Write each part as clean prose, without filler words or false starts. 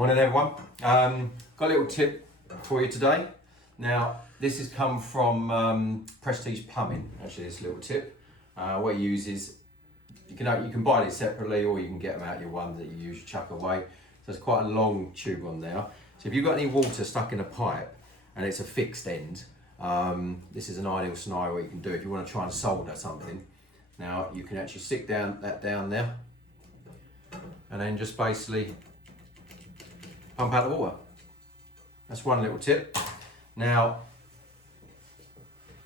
Morning everyone. Got a little tip for you today. Now this has come from Prestige Plumbing. Actually, this little tip. What you use is you can buy these separately, or you can get them out your one that you usually chuck away. So it's quite a long tube on there. So if you've got any water stuck in a pipe and it's a fixed end, this is an ideal scenario what you can do if you want to try and solder something. Now you can actually stick that down there, and then just basically pump out the water. That's one little tip. Now,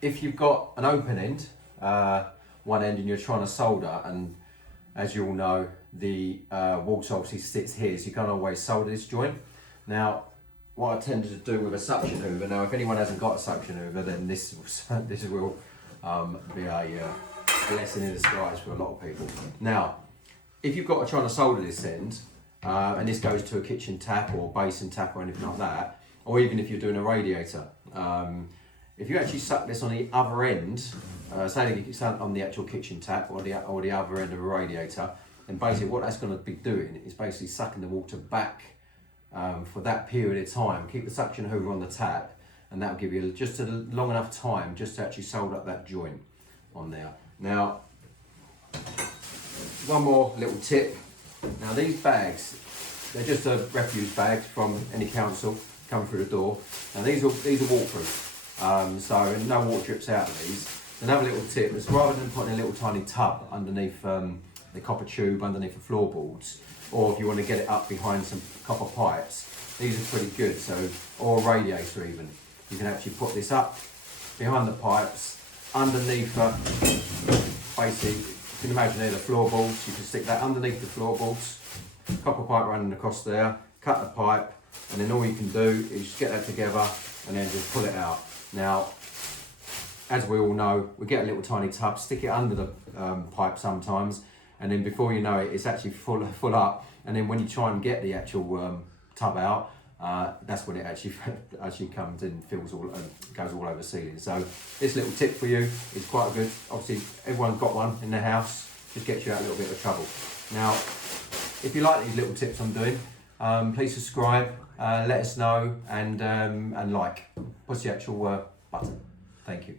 if you've got an open end, one end, and you're trying to solder, and as you all know, the water obviously sits here, so you can't always solder this joint. Now, what I tend to do with a suction hoover, now if anyone hasn't got a suction hoover, then this will be a blessing in disguise for a lot of people. Now, if you've got to try to solder this end, and this goes to a kitchen tap or basin tap or anything like that, or even if you're doing a radiator, if you actually suck this on the other end, say it's on the actual kitchen tap or the other end of a radiator, then basically what that's going to be doing is basically sucking the water back for that period of time. Keep the suction hoover on the tap, and that'll give you just a long enough time just to actually solder up that joint on there. Now, one more little tip. Now these bags, they're just a refuse bags from any council coming through the door. Now these are waterproof, so no water drips out of these. Another little tip is, rather than putting a little tiny tub underneath the copper tube, underneath the floorboards, or if you want to get it up behind some copper pipes, these are pretty good. So, or a radiator even, you can actually put this up behind the pipes, underneath basically. You can imagine here the floorboards, you can stick that underneath the floorboards, copper pipe running across there, cut the pipe, and then all you can do is just get that together and then just pull it out. Now, as we all know, we get a little tiny tub, stick it under the pipe sometimes, and then before you know it, it's actually full up, and then when you try and get the actual tub out, that's when it actually comes in, goes all over the ceiling. So this little tip for you is quite good. Obviously, everyone's got one in their house. Just gets you out a little bit of trouble. Now, if you like these little tips I'm doing, please subscribe, let us know, and like. What's the actual button? Thank you.